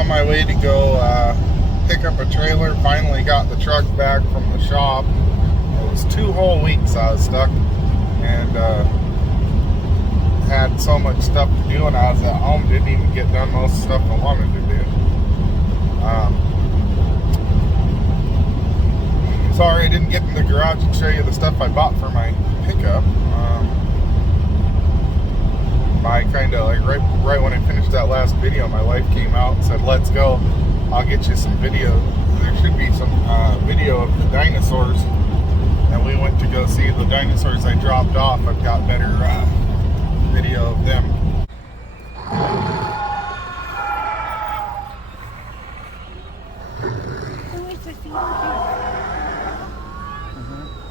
on my way to go pick up a trailer. Finally got the truck back from the shop. It was 2 whole weeks I was stuck, and had so much stuff to do when I was at home. Didn't even get done most of the stuff I wanted to do. Sorry I didn't get in the garage and show you the stuff I bought for my pickup. I kind of like right when I finished that last video, my wife came out and said, "Let's go. I'll get you some video." There should be some video of the dinosaurs, and we went to go see the dinosaurs I dropped off. I've got better video of them.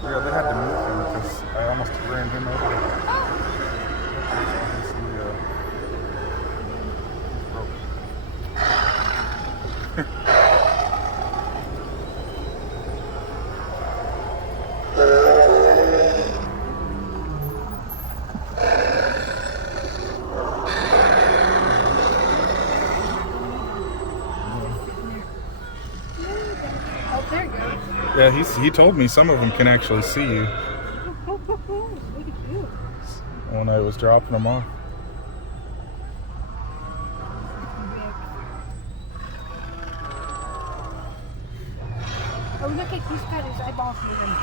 Yeah, they had to move him because I almost ran him over. Yeah, he told me some of them can actually see you. When I was dropping them off. Oh, look at he's got his eyeballs moving.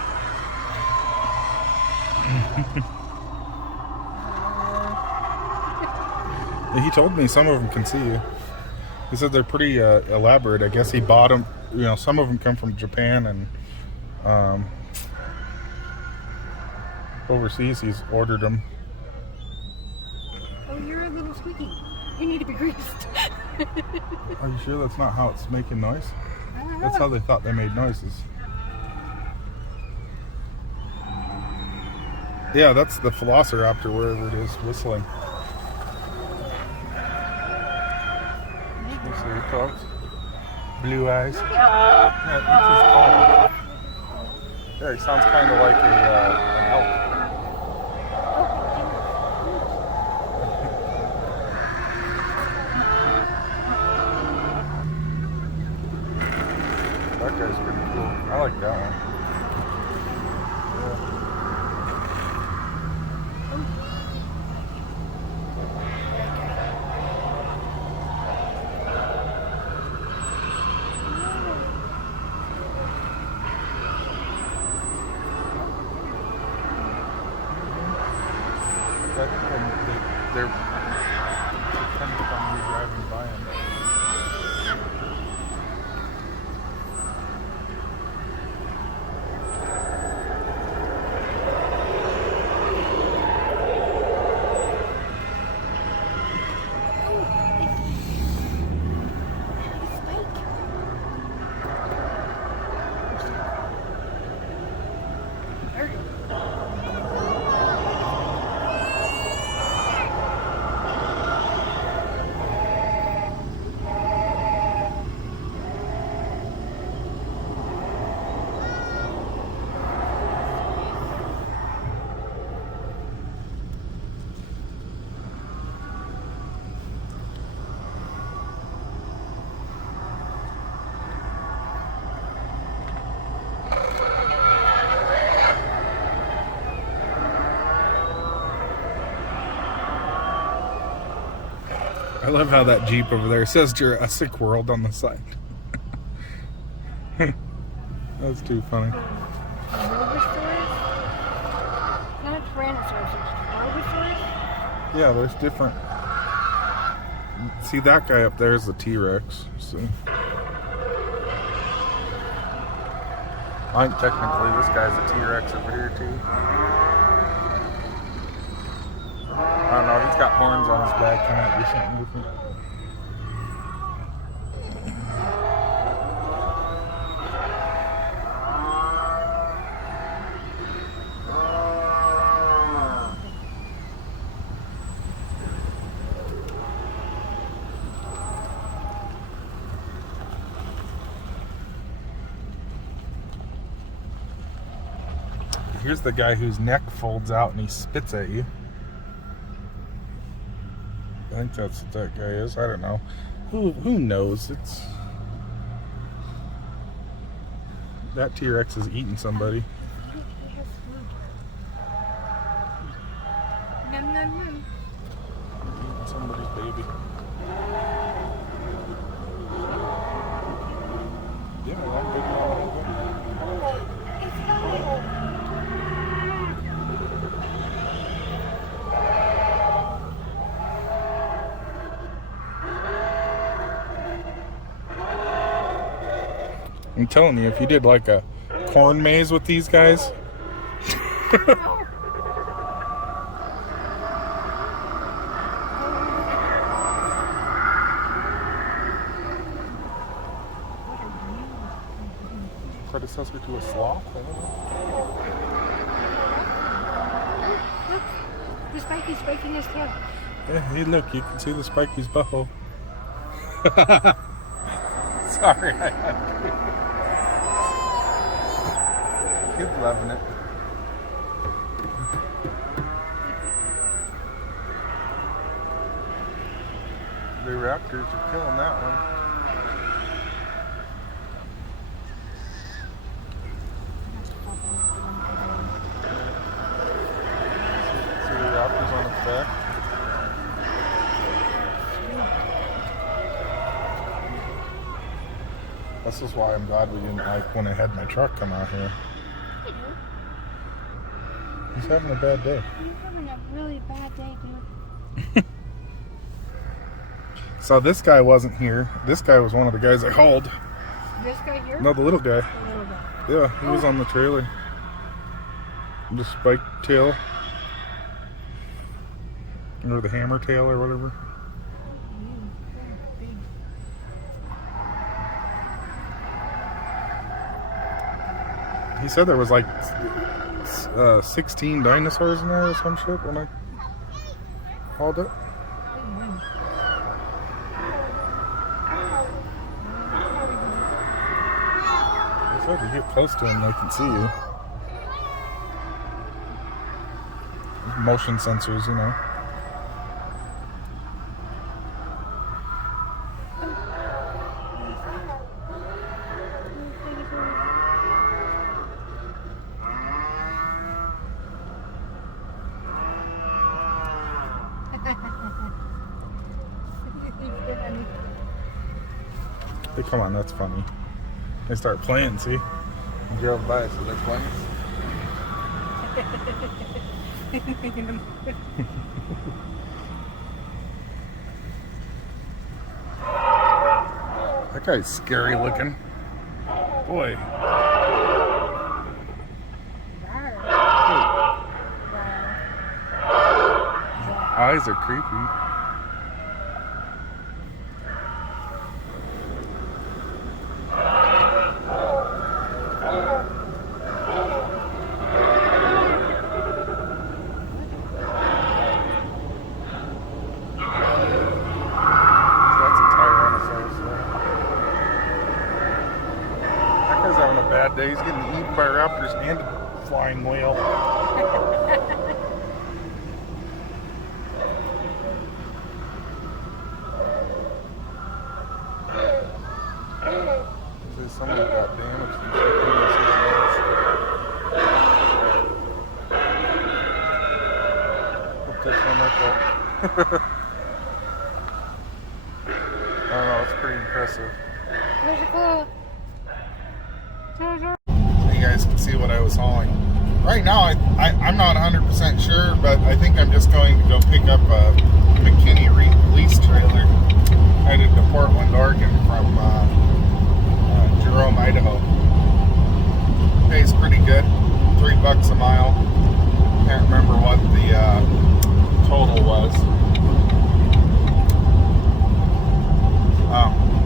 He told me some of them can see you. He said they're pretty elaborate. I guess he bought them. You know, some of them come from Japan, and overseas he's ordered them. Oh, you're a little squeaky. You need to be greased. Are you sure that's not how it's making noise? That's how they thought they made noises. Yeah, that's the Velociraptor, wherever it is, whistling. You see, folks? Blue eyes. Yeah, he sounds kind of like an elk. That guy's pretty cool. I like that one. They're dependent on you driving by them. I love how that Jeep over there says Jurassic World on the side. That's too funny. Not Tyrannosaurus, Bulbasaurus? Yeah, there's different. See, that guy up there is the T-Rex. See? I think technically this guy's a T-Rex over here too. I don't know, he's got horns on his back. Can that be something different? Here's the guy whose neck folds out and he spits at you. I think that's what that guy is. I don't know. Who knows? It's that T-Rex is eating somebody. He has food. Num num num. Eating somebody's baby. Yeah, one big one. It's fine. I'm telling you, if you did like a corn maze with these guys, predecessor to a sloth. Look, the Spikey's breaking his tail. Yeah, hey, look, you can see the Spikey's butthole. Sorry, I had to. Kid's loving it. The raptors are killing that one. See the raptors on its back? This is why I'm glad we didn't when I had my truck come out here. He's having a bad day. You're having a really bad day, dude. So this guy wasn't here. This guy was one of the guys I hauled. This guy here? No, the little guy. The little guy. Yeah, he was on the trailer. The spike tail. Or the hammer tail or whatever. He said there was like 16 dinosaurs in there or some shit when I hauled it. I said if you get close to him, they can see you. Motion sensors, you know. Hey, come on, that's funny. They start playing, see? I drove by, so they're playing. That guy's scary looking. Boy. Eyes are creepy. Having a bad day. He's getting eaten by raptors and a flying whale. Someone got damaged and hope that's not my fault. I don't know, it's pretty impressive. There's a claw. You guys can see what I was hauling. Right now, I'm not 100% sure, but I think I'm just going to go pick up a McKinney lease trailer headed to Portland, Oregon from Jerome, Idaho. Pays pretty good, $3 a mile. Can't remember what the total was.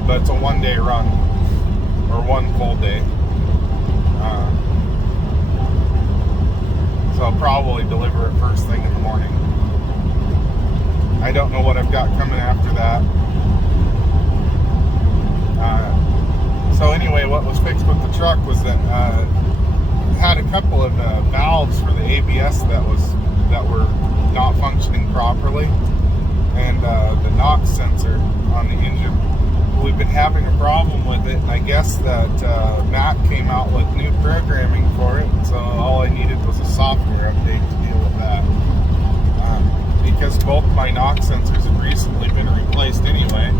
But it's a one-day run, or one full day. So I'll probably deliver it first thing in the morning. I don't know what I've got coming after that. So anyway, what was fixed with the truck was that it had a couple of valves for the ABS that were not functioning properly, and the NOx sensor on the engine having a problem with it. I guess that Matt came out with new programming for it, so all I needed was a software update to deal with that. Because both my knock sensors have recently been replaced anyway,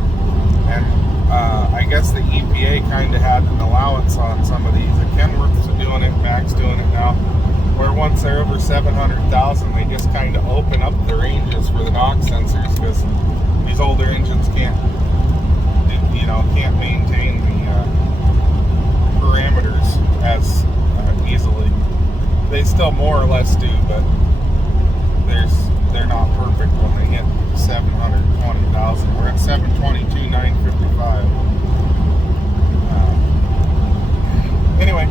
and I guess the EPA kind of had an allowance on some of these. Kenworth's doing it, Mac's doing it now, where once they're over 700,000, they just kind of open up the ranges for the knock sensors, because these older engines can't maintain the parameters as easily. They still more or less do, but they're not perfect when they hit 720,000. We're at 722,955. Anyway,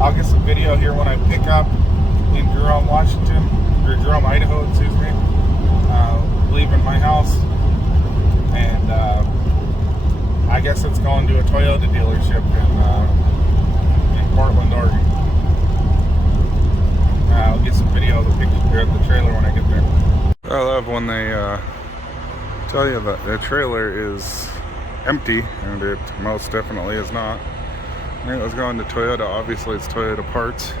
I'll get some video here when I pick up in Jerome, Washington, or Jerome, Idaho, excuse me, leaving my house, and I guess it's going to a Toyota dealership in Portland, Oregon. I'll get some video of the picture of the trailer when I get there. I love when they tell you that the trailer is empty, and it most definitely is not. It was going to Toyota. Obviously, it's Toyota parts.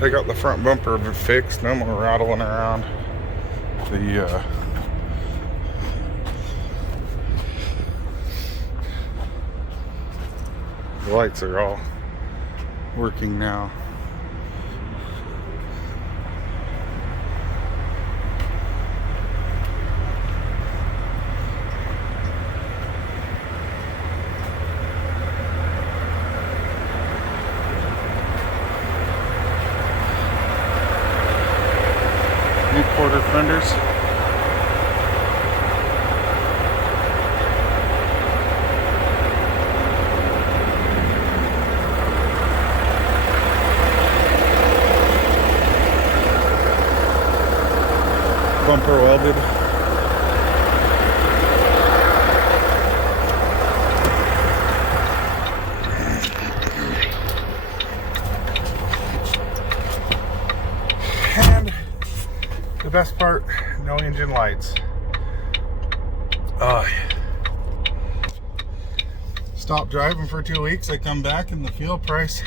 They got the front bumper fixed. No more rattling around. The lights are all working now. New quarter fenders. Bumper welded. And the best part, no engine lights. Stop driving for 2 weeks. I come back and the fuel price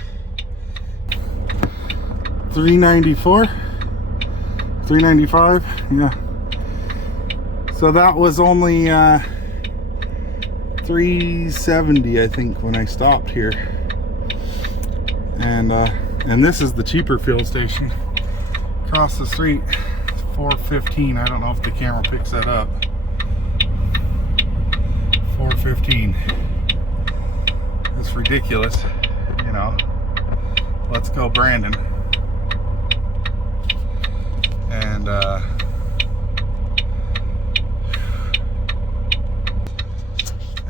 $3.94. $3.95, yeah. So that was only $3.70, I think, when I stopped here. And this is the cheaper fuel station across the street. It's $4.15. I don't know if the camera picks that up. $4.15. It's ridiculous, you know. Let's go, Brandon.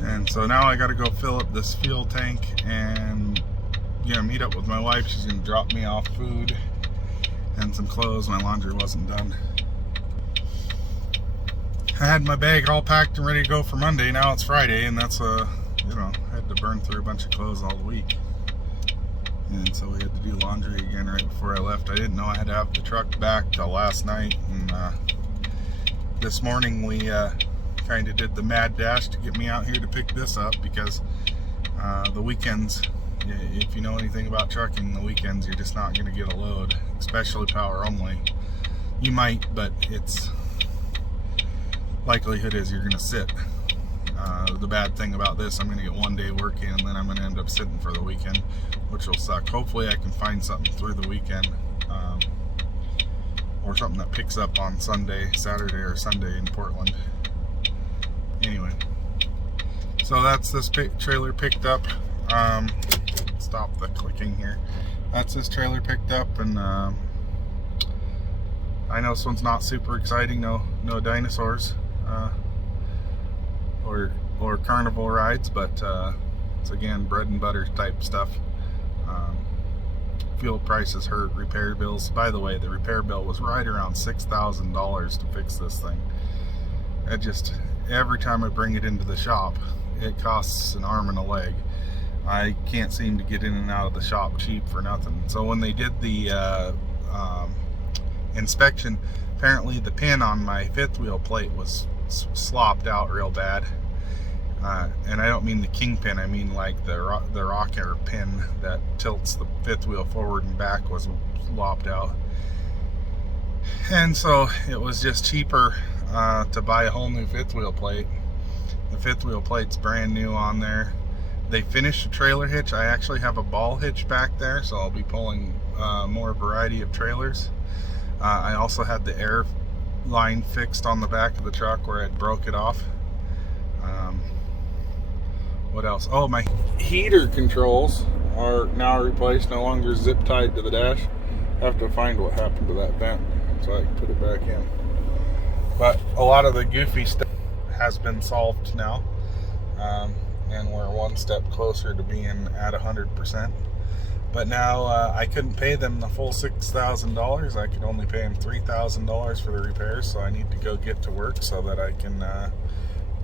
And so now I got to go fill up this fuel tank and meet up with my wife. She's gonna drop me off food and some clothes. My laundry wasn't done. I had my bag all packed and ready to go for Monday. Now it's Friday, and that's I had to burn through a bunch of clothes all week. And so we had to do laundry again right before I left. I didn't know I had to have the truck back till last night. And this morning we kind of did the mad dash to get me out here to pick this up, because the weekends, if you know anything about trucking, the weekends you're just not going to get a load, especially power only. You might, but it's likelihood is you're going to sit. The bad thing about this, I'm going to get 1 day work in, and then I'm going to end up sitting for the weekend, which will suck. Hopefully I can find something through the weekend, or something that picks up on Saturday or Sunday in Portland. Anyway, so that's this trailer picked up. Stop the clicking here. That's this trailer picked up, and I know this one's not super exciting. No dinosaurs or carnival rides, but it's again bread and butter type stuff. Fuel prices hurt, repair bills. By the way, the repair bill was right around $6,000 to fix this thing. It just, every time I bring it into the shop, it costs an arm and a leg. I can't seem to get in and out of the shop cheap for nothing. So when they did the inspection, apparently the pin on my fifth wheel plate was slopped out real bad. And I don't mean the kingpin, I mean like the rocker pin that tilts the fifth wheel forward and back was lopped out. And so it was just cheaper to buy a whole new fifth wheel plate. The fifth wheel plate's brand new on there. They finished the trailer hitch. I actually have a ball hitch back there, so I'll be pulling more variety of trailers. I also had the air line fixed on the back of the truck where I'd broke it off. What else? Oh, my heater controls are now replaced, no longer zip tied to the dash. I have to find what happened to that vent so I can put it back in. But a lot of the goofy stuff has been solved now, and we're one step closer to being at 100%. But now I couldn't pay them the full $6,000. I could only pay them $3,000 for the repairs, so I need to go get to work so that I can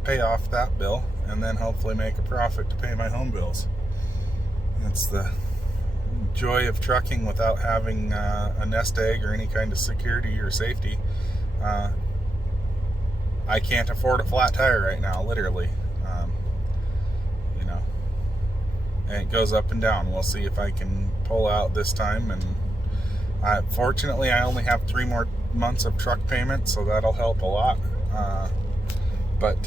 pay off that bill and then hopefully make a profit to pay my home bills. That's the joy of trucking without having a nest egg or any kind of security or safety. I can't afford a flat tire right now, literally. You know, and it goes up and down. We'll see if I can pull out this time. And fortunately, I only have 3 more months of truck payment, so that'll help a lot. But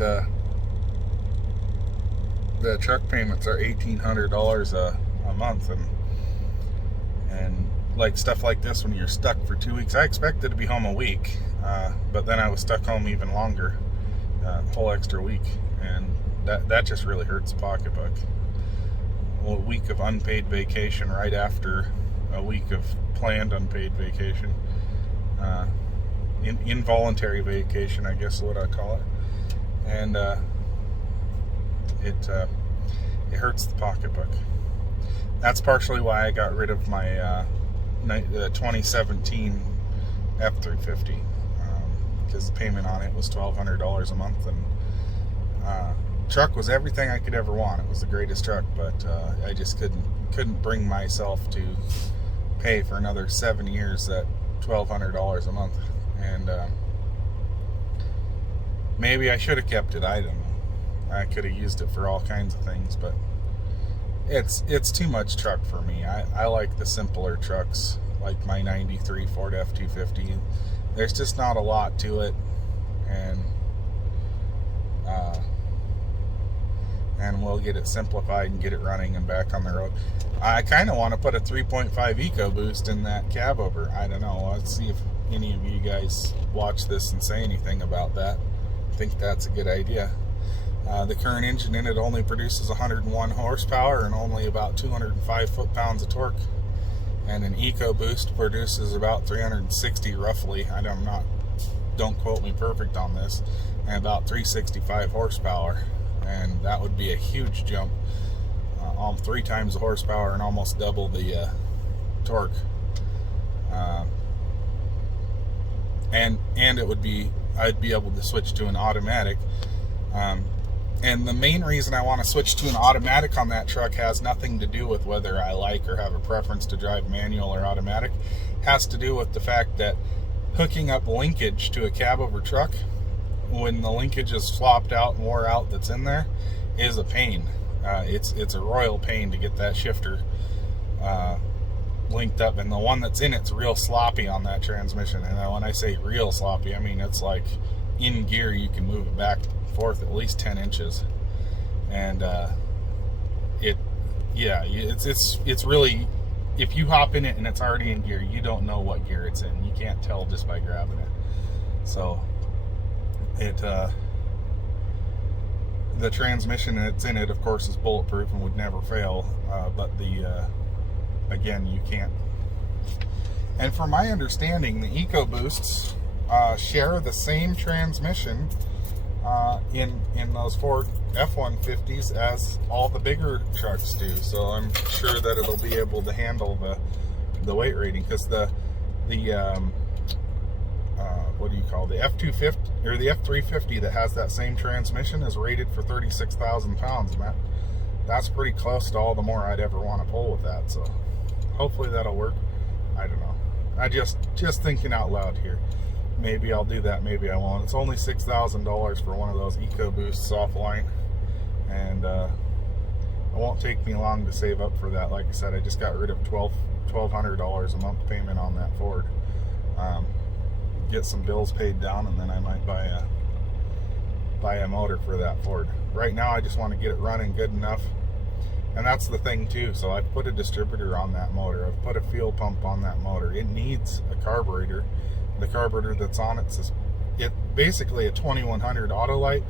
the truck payments are $1,800 a month, and like stuff like this, when you're stuck for 2 weeks, I expected to be home a week, but then I was stuck home even longer, a whole extra week, and that just really hurts the pocketbook. A week of unpaid vacation right after a week of planned unpaid vacation, involuntary vacation, I guess is what I call it. And it hurts the pocketbook. That's partially why I got rid of my 2017 F-350, because the payment on it was $1,200 a month, and truck was everything I could ever want. It was the greatest truck, but I just couldn't bring myself to pay for another 7 years at $1,200 a month. And maybe I should have kept it. I don't know. I could have used it for all kinds of things, but it's too much truck for me. I like the simpler trucks, like my 93 Ford F-250. There's just not a lot to it, and we'll get it simplified and get it running and back on the road. I kind of want to put a 3.5 EcoBoost in that cab over. I don't know. Let's see if any of you guys watch this and say anything about that. I think that's a good idea. The current engine in it only produces 101 horsepower and only about 205 foot-pounds of torque. And an EcoBoost produces about 360 roughly. Don't quote me perfect on this. And about 365 horsepower. And that would be a huge jump. 3 times the horsepower and almost double the torque. And I'd be able to switch to an automatic. And the main reason I want to switch to an automatic on that truck has nothing to do with whether I like or have a preference to drive manual or automatic. It has to do with the fact that hooking up linkage to a cab over truck, when the linkage is flopped out and wore out that's in there, is a pain. It's a royal pain to get that shifter linked up, and the one that's in it's real sloppy on that transmission. And when I say real sloppy, I mean it's like in gear you can move it back and forth at least 10 inches, and it's really, if you hop in it and it's already in gear, you don't know what gear it's in. You can't tell just by grabbing it. So the transmission that's in it, of course, is bulletproof and would never fail, but again, you can't. And from my understanding, the EcoBoosts share the same transmission in those Ford F-150s as all the bigger trucks do. So I'm sure that it'll be able to handle the weight rating, because the what do you call the F-250 or the F-350 that has that same transmission is rated for 36,000 pounds, and that's pretty close to all the more I'd ever want to pull with that. So hopefully that'll work. I don't know. I just thinking out loud here. maybe I'll do that, maybe I won't. It's only $6,000 for one of those EcoBoosts offline, and it won't take me long to save up for that. Like I said, I just got rid of $1,200 a month payment on that Ford. Get some bills paid down, and then I might buy a motor for that Ford. Right now I just want to get it running good enough, and that's the thing too. So I've put a distributor on that motor, I've put a fuel pump on that motor. It needs a carburetor. The carburetor that's on it's basically a 2100 Autolite,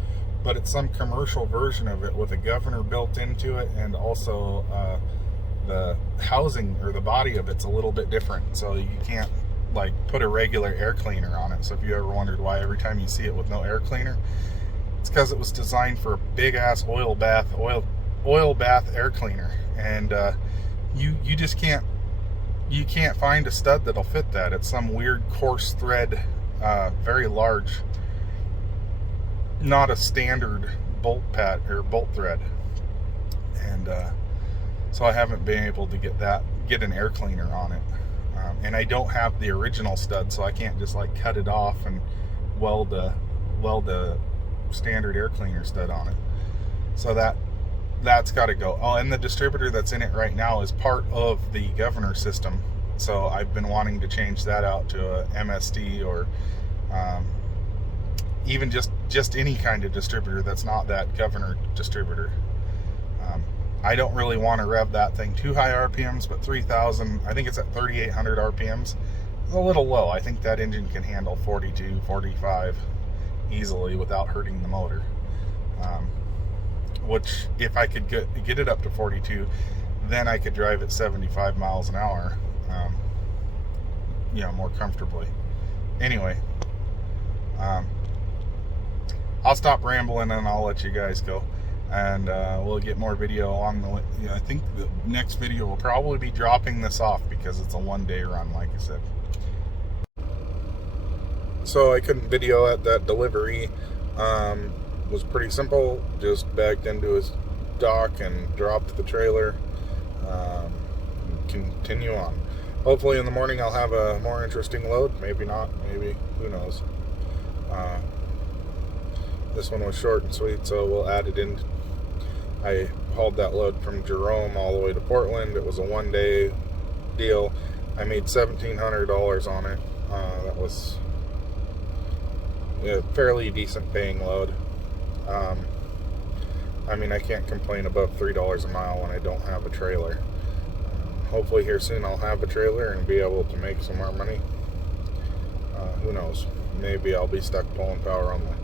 but it's some commercial version of it with a governor built into it, and also the housing or the body of it's a little bit different, so you can't like put a regular air cleaner on it. So if you ever wondered why every time you see it with no air cleaner, it's because it was designed for a big ass oil bath air cleaner, and you just can't find a stud that'll fit that. It's some weird coarse thread, very large, not a standard bolt thread, and so I haven't been able to get an air cleaner on it. And I don't have the original stud, so I can't just like cut it off and weld a standard air cleaner stud on it. So that's got to go. Oh, and the distributor that's in it right now is part of the governor system, so I've been wanting to change that out to a MSD, or even just any kind of distributor that's not that governor distributor. I don't really want to rev that thing too high RPMs, but 3,000, I think it's at 3,800 RPMs. It's a little low. I think that engine can handle 42, 45 easily without hurting the motor. Which, if I could get it up to 42, then I could drive at 75 miles an hour, more comfortably. Anyway, I'll stop rambling and I'll let you guys go. And we'll get more video along the way. I think the next video will probably be dropping this off because it's a one-day run, like I said. So I couldn't video at that delivery. It was pretty simple. Just backed into his dock and dropped the trailer. Continue on. Hopefully in the morning I'll have a more interesting load. Maybe not. Maybe. Who knows? This one was short and sweet, so we'll add it in. I hauled that load from Jerome all the way to Portland. It was a one-day deal. I made $1,700 on it. That was a fairly decent paying load. I can't complain above $3 a mile when I don't have a trailer. Hopefully here soon I'll have a trailer and be able to make some more money. Who knows? Maybe I'll be stuck pulling power only.